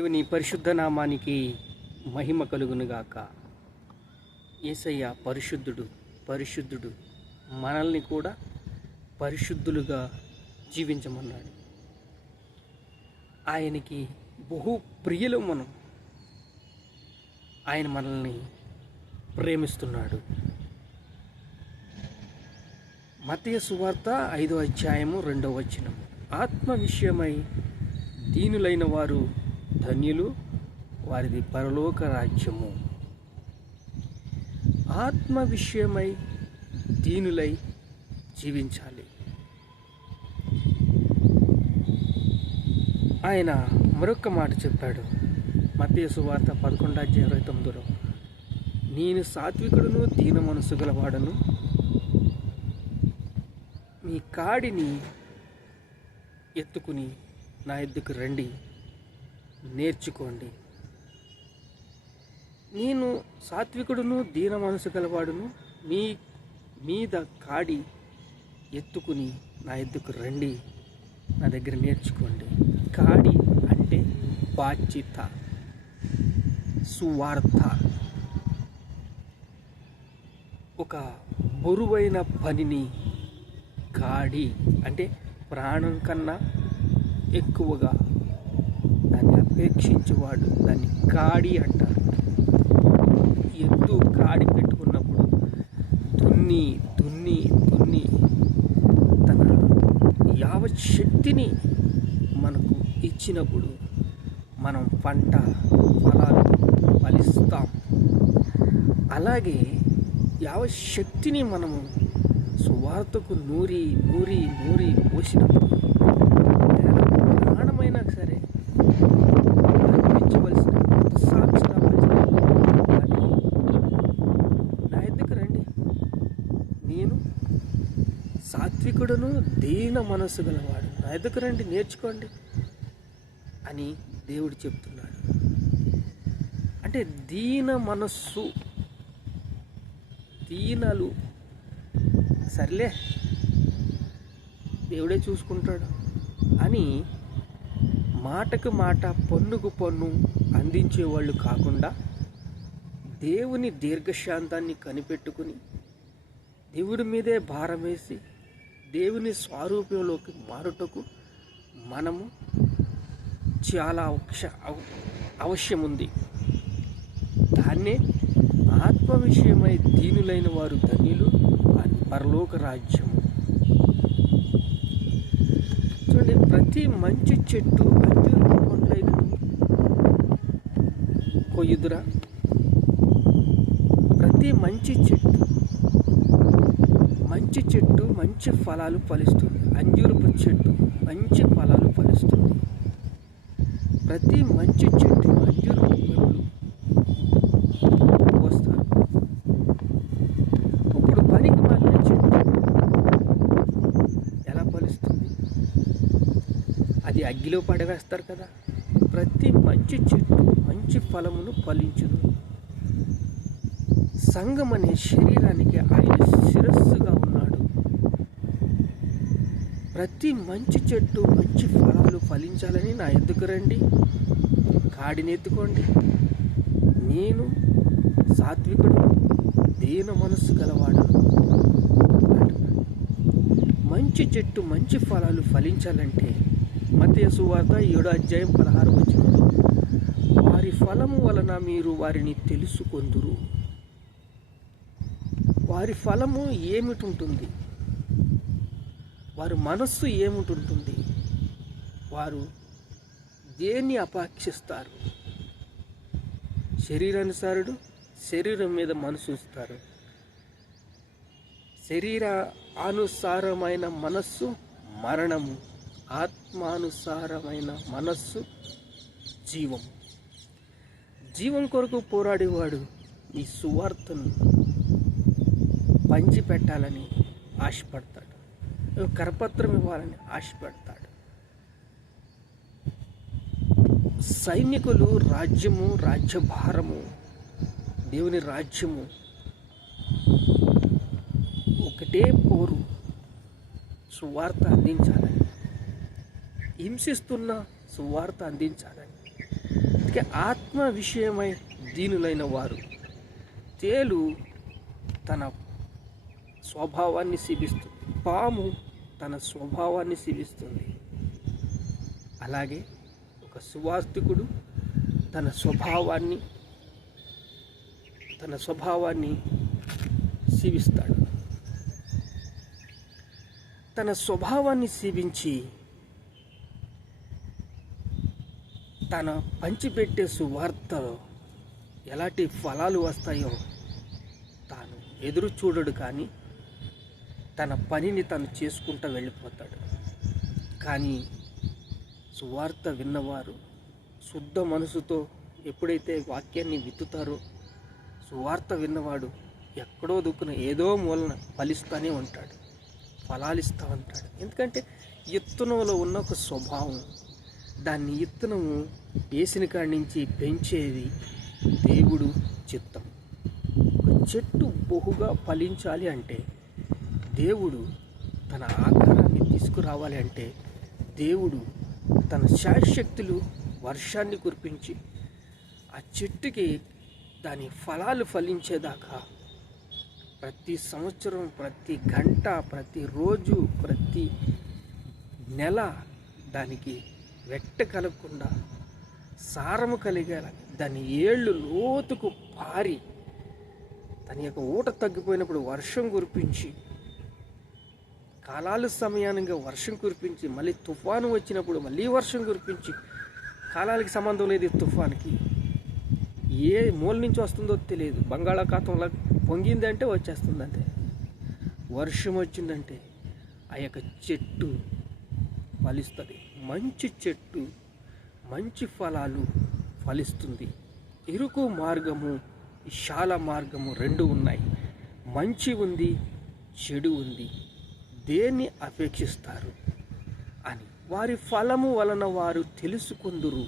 దేవుని పరిశుద్ధ నామానికి మహిమ కలుగునుగాక. ఏసయ్య పరిశుద్ధుడు పరిశుద్ధుడు మనల్ని కూడా పరిశుద్ధులుగా జీవించమన్నాడు. ఆయనకి బహు ప్రియులు మనం. ఆయన మనల్ని ప్రేమిస్తున్నాడు. మతయ సువార్త ఐదో అధ్యాయము రెండవ వచనం ఆత్మ విషయమై దీనులైన వారు ధన్యులు వారిది పరలోక రాజ్యము. ఆత్మ విషయమై దీనులై జీవించాలి. ఆయన మరొక మాట చెప్పాడు. మతేసు సువార్త పదకొండు అధ్యాయం ఇరవై తొమ్మిదిలో నేను సాత్వికుడును దీన మనసు గలవాడను. మీ కాడిని ఎత్తుకుని నా ఎద్దుకు రండి. నేర్చుకోండి. నేను సాత్వికుడును దీన మనసు గలవాడును మీ మీద కాడి ఎత్తుకుని నా ఎద్దుకు రండి నా దగ్గర నేర్చుకోండి. కాడి అంటే బాధ్యత సువార్త. ఒక బరువైన పనిని కాడి అంటే ప్రాణం కన్నా ఎక్కువగా ఉపేక్షించేవాడు. దాన్ని కాడి అంటారు. ఎద్దు కాడి పెట్టుకున్నప్పుడు దున్ని దున్ని దున్ని తన యావత్ శక్తిని మనకు ఇచ్చినప్పుడు మనం పంట ఫలాలు ఫలిస్తాం. అలాగే యావత్ శక్తిని మనము సువార్తకు నూరి నూరి నూరి పోసినప్పుడు ప్రాణమైనా సరే అర్పించవలసిన కొంత సాక్షి కావాల్సిన నా ఎద్దుకు రండి నేను సాత్వికుడును దీన మనస్సు గలవాడు. నా ఎదుకు రండి నేర్చుకోండి అని దేవుడు చెప్తున్నాడు. అంటే దీన మనస్సు దీనలు సర్లే దేవుడే చూసుకుంటాడు అని మాటకు మాట పన్నుకు పన్ను అందించేవాళ్ళు కాకుండా దేవుని దీర్ఘశాంతాన్ని కనిపెట్టుకుని దేవుడి మీదే భారం వేసి దేవుని స్వారూప్యంలోకి మారుటకు మనము చాలా అవక్ష అవ- అవశ్యం ఉంది దాన్నే ఆత్మ విషయమై దీనులైన వారు ధన్యులు వారి పరలోక రాజ్యము. చూడండి ప్రతి మంచి చెట్టు అంజూరపు పండ్లైన కొయ్యుదురా. ప్రతి మంచి చెట్టు మంచి చెట్టు మంచి ఫలాలు ఫలిస్తుంది. అంజూరపు చెట్టు మంచి ఫలాలు ఫలిస్తుంది. ప్రతి మంచి చెట్టు అంజూరపు పండ్లు పోస్తారు. ఇప్పుడు పనికి మాలిన చెట్టు ఎలా ఫలిస్తుంది? అది అగ్గిలో పడవేస్తారు కదా. ప్రతి మంచి చెట్టు మంచి ఫలమును ఫలించును. సంఘం అనే శరీరానికి ఆయన శిరస్సుగా ఉన్నాడు. ప్రతి మంచి చెట్టు మంచి ఫలాలు ఫలించాలని నా ఎద్దుకు రండి? కాడిని ఎత్తుకోండి నేను సాత్వికుడు దీన మనస్సు గలవాడను. మంచి చెట్టు మంచి ఫలాలు ఫలించాలంటే మతయ సువార్త ఏడో అధ్యాయం పదహారు వచ్చిన వారి ఫలము వలన మీరు వారిని తెలుసుకొందురు. వారి ఫలము ఏమిటుంటుంది? వారి మనస్సు ఏమిటుంటుంది? వారు దేన్ని అపేక్షిస్తారు? శరీరానుసారుడు శరీరం మీద మనసు ఉంచుతారు. శరీర అనుసారమైన మనస్సు మరణము ఆత్మానుసారమైన మనస్సు జీవం జీవం కొరకు పోరాడేవాడు ఈ సువార్తను పంచి పెట్టాలని ఆశపడతాడు కరపత్రం ఇవ్వాలని ఆశపడతాడు. సైనికులు రాజ్యము రాజ్యభారము దేవుని రాజ్యము ఒకటే పోరు సువార్త అందించాలని హింసిస్తున్న సువార్త అందించాలని. అందుకే ఆత్మ విషయమై దీనులైన వారు తేలు తన స్వభావాన్ని శిబిస్తుంది పాము తన స్వభావాన్ని శిబిస్తుంది అలాగే ఒక సువాస్తికుడు తన స్వభావాన్ని తన స్వభావాన్ని సీవిస్తాడు. తన స్వభావాన్ని శీవించి తన పంచిపెట్టే సువార్తలో ఎలాంటి ఫలాలు వస్తాయో తాను ఎదురు చూడడు కానీ తన పనిని తను చేసుకుంటూ వెళ్ళిపోతాడు. కానీ సువార్త విన్నవారు శుద్ధ మనసుతో ఎప్పుడైతే వాక్యాన్ని విత్తుతారో సువార్త విన్నవాడు ఎక్కడో దుక్కున ఏదో మూలన ఫలిస్తూనే ఉంటాడు ఫలాలిస్తూ ఉంటాడు. ఎందుకంటే ఇత్తనంలో ఉన్న ఒక స్వభావం దాన్ని ఇత్తనము వేసిన కాడి నుంచి పెంచేది దేవుడు చిత్తం. ఒక చెట్టు బహుగా ఫలించాలి అంటే దేవుడు తన ఆకారాన్ని తీసుకురావాలి అంటే దేవుడు తన శాశక్తులు వర్షాన్ని కురిపించి ఆ చెట్టుకి దాని ఫలాలు ఫలించేదాకా ప్రతి సంవత్సరం ప్రతి గంట ప్రతి రోజు ప్రతి నెల దానికి వెట్ట కలగకుండా సారము కలిగేలా దాని ఏళ్ళు లోతుకు పారి దాని యొక్క ఊట తగ్గిపోయినప్పుడు వర్షం కురిపించి కాలాలు సమయానంగా వర్షం కురిపించి మళ్ళీ తుఫాను వచ్చినప్పుడు మళ్ళీ వర్షం కురిపించి కాలాలకి సంబంధం లేదు తుఫాన్కి. ఏ మూల నుంచి వస్తుందో తెలియదు. బంగాళాఖాతంలో పొంగిందంటే వచ్చేస్తుంది అంతే వర్షం వచ్చిందంటే ఆ యొక్క చెట్టు ఫలిస్తుంది. మంచి చెట్టు మంచి ఫలాలు ఫలిస్తుంది. ఇరుకు మార్గము విశాల మార్గము రెండు ఉన్నాయి. మంచి ఉంది చెడు ఉంది. దేన్ని అపేక్షిస్తారు? అని. వారి ఫలము వలన వారు తెలుసుకుందురు.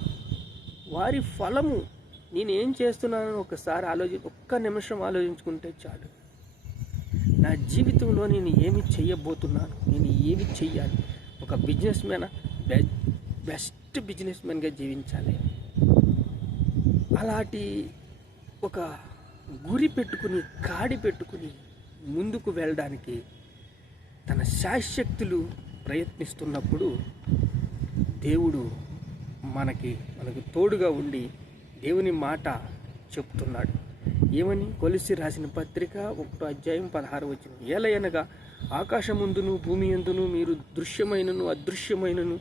వారి ఫలము నేనేం చేస్తున్నానని ఒకసారి ఆలోచి ఒక్క నిమిషం ఆలోచించుకుంటే చాలు. నా జీవితంలో నేను ఏమి చేయబోతున్నాను? నేను ఏమి చెయ్యాలి? ఒక బిజినెస్ మ్యాన్? బెస్ట్ బిజినెస్ మ్యాన్గా జీవించాలి. అలాంటి ఒక గురి పెట్టుకుని కాడి పెట్టుకుని ముందుకు వెళ్ళడానికి తన శాశక్తులు ప్రయత్నిస్తున్నప్పుడు దేవుడు మనకి మనకు తోడుగా ఉండి దేవుని మాట చెప్తున్నాడు. ఏమని? కొలిసి రాసిన పత్రిక ఒకటో అధ్యాయం పదహారు వచ్చింది ఏలయనగా ఆకాశముందును భూమి ఎందును మీరు దృశ్యమైనను అదృశ్యమైనను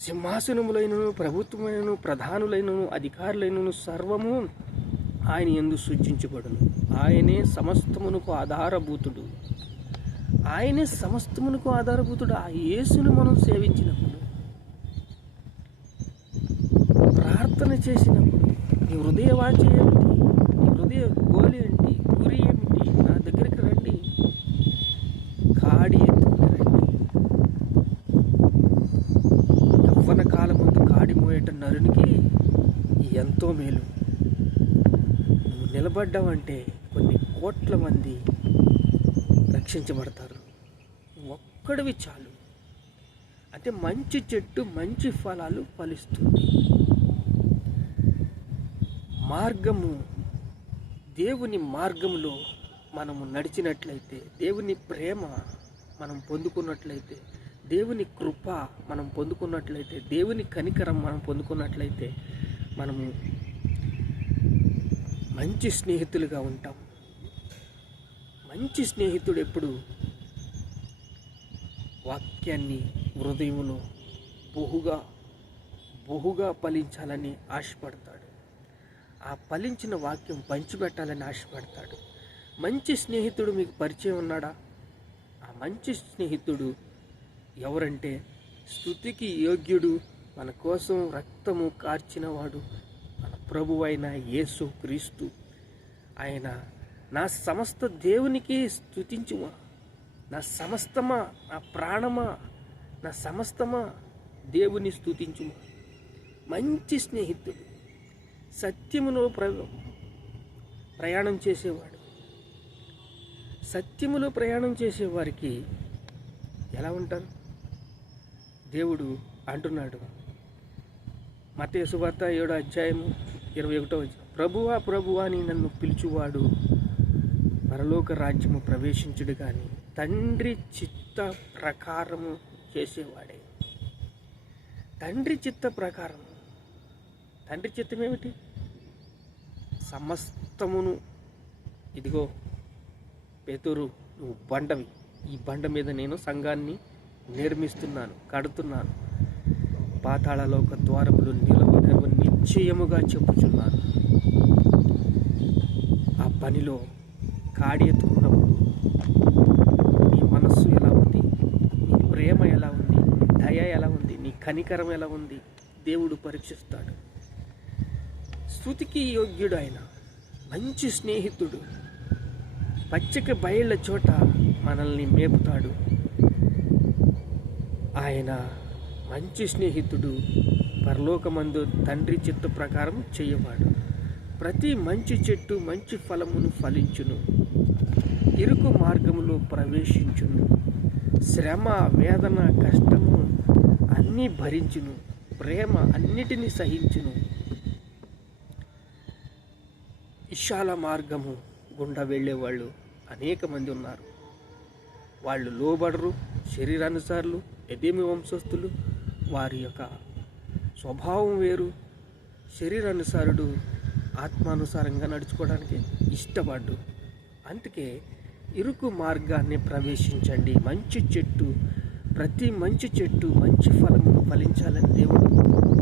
సింహాసనములైనను ప్రభుత్వమైనను ప్రధానులైనను అధికారులైనను సర్వము ఆయన ఎందు సూచించబడును. ఆయనే సమస్తమునకు ఆధారభూతుడు. ఆయనే సమస్తమునకు ఆధారభూతుడు. ఆ యేసును మనం సేవించినప్పుడు ప్రార్థన చేసినప్పుడు నీ హృదయ ఏమిటి? నీ హృదయ గోలు ఏంటి? గురి ఏమిటి? నా దగ్గరికి రండి. కాడి ఎత్తుకుని రండి. యవ్వన కాలం ముందు కాడి మోయట నరునికి ఎంతో మేలు. నిలబడ్డం అంటే కొన్ని కోట్ల మంది రక్షించబడతారు. ఒక్కడివి చాలు. అంటే మంచి చెట్టు మంచి ఫలాలు ఫలిస్తుంది. మార్గము దేవుని మార్గంలో మనము నడిచినట్లయితే దేవుని ప్రేమ మనం పొందుకున్నట్లయితే దేవుని కృప మనం పొందుకున్నట్లయితే దేవుని కనికరం మనం పొందుకున్నట్లయితే మనము మంచి స్నేహితులుగా ఉంటాం. మంచి స్నేహితుడు ఎప్పుడు? వాక్యాన్ని హృదయంలో బహుగా బహుగా ఫలించాలని ఆశపడతాడు. ఆ ఫలించిన వాక్యం పంచిపెట్టాలని ఆశపడతాడు. మంచి స్నేహితుడు మీకు పరిచయం ఉన్నాడా? ఆ మంచి స్నేహితుడు ఎవరంటే స్థుతికి యోగ్యుడు మన కోసం రక్తము కార్చినవాడు ప్రభువైన యేసు క్రీస్తు. ఆయన నా సమస్త దేవునికి స్థుతించుమా నా సమస్తమా నా ప్రాణమా నా సమస్తమా దేవుని స్థుతించుమా మంచి స్నేహితుడు. సత్యములో ప్ర ప్రయాణం చేసేవాడు. సత్యములో ప్రయాణం చేసేవారికి ఎలా ఉంటారు? దేవుడు అంటున్నాడు. మతేసు వార్త ఏడో అధ్యాయము ఇరవై ఒకటో ప్రభువా ప్రభువా అని నన్ను పిలుచువాడు. పరలోక రాజ్యము ప్రవేశించుడు కానీ తండ్రి చిత్త ప్రకారము చేసేవాడే. తండ్రి చిత్త ప్రకారం తండ్రి చిత్తం ఏమిటి? సమస్తమును ఇదిగో పేతురు నువ్వు బండవి. ఈ బండ మీద నేను సంఘాన్ని నిర్మిస్తున్నాను కడుతున్నాను. పాతాళలోక ద్వారములు నిలవనరు నిశ్చయముగా చెప్పుచున్నాను. ఆ పనిలో కాడి ఎత్తుకున్నప్పుడు నీ మనస్సు ఎలా ఉంది? నీ ప్రేమ ఎలా ఉంది? దయ ఎలా ఉంది? నీ కనికరం ఎలా ఉంది? దేవుడు పరీక్షిస్తాడు. స్థుతికి యోగ్యుడు ఆయన మంచి స్నేహితుడు పచ్చిక బయళ్ళ చోట మనల్ని మేపుతాడు. ఆయన మంచి స్నేహితుడు పరలోకమందు తండ్రి చిత్త ప్రకారం చేయవాడు. ప్రతి మంచి చెట్టు మంచి ఫలమును ఫలించును. ఇరుకు మార్గములో ప్రవేశించును. శ్రమ వేదన కష్టము అన్నీ భరించును. ప్రేమ అన్నిటినీ సహించును. విశాల మార్గము గుండా వెళ్ళేవాళ్ళు అనేక మంది ఉన్నారు. వాళ్ళు లోబడరు శరీరానుసారులు ఎదేమి వంశస్థులు వారి యొక్క స్వభావం వేరు శరీరానుసారుడు ఆత్మానుసారంగా నడుచుకోవడానికి ఇష్టపడ్డు. అందుకే ఇరుకు మార్గాన్ని ప్రవేశించండి. మంచి చెట్టు ప్రతి మంచి చెట్టు మంచి ఫలమును ఫలించాలని దేవుడు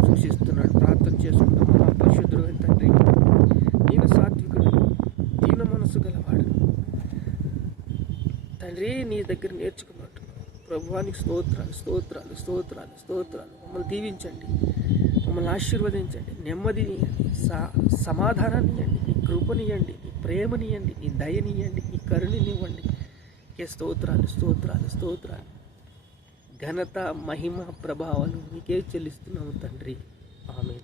సూచిస్తున్నాడు. ప్రార్థన చేసుకుంటూ మా పరిశుద్ధుడు తండ్రి నేను సాత్వికుడు దీన మనసు గలవాడు. తండ్రి నీ దగ్గర నేర్చుకున్నట్టు ప్రభువానికి స్తోత్రాలు స్తోత్రాలు స్తోత్రాలు స్తోత్రాలు. మమ్మల్ని దీవించండి. మమ్మల్ని ఆశీర్వదించండి. నెమ్మదినియండి సా సమాధానాన్ని ఇవ్వండి నీ కృపనియండి నీ ప్రేమనియండి నీ దయనియండి నీ కరుణనివ్వండి ఏ స్తోత్రాలు స్తోత్రాలు స్తోత్రాలు. ఘనత మహిమ ప్రభావాలు నీకే చెల్లిస్తున్నాము తండ్రి. ఆమె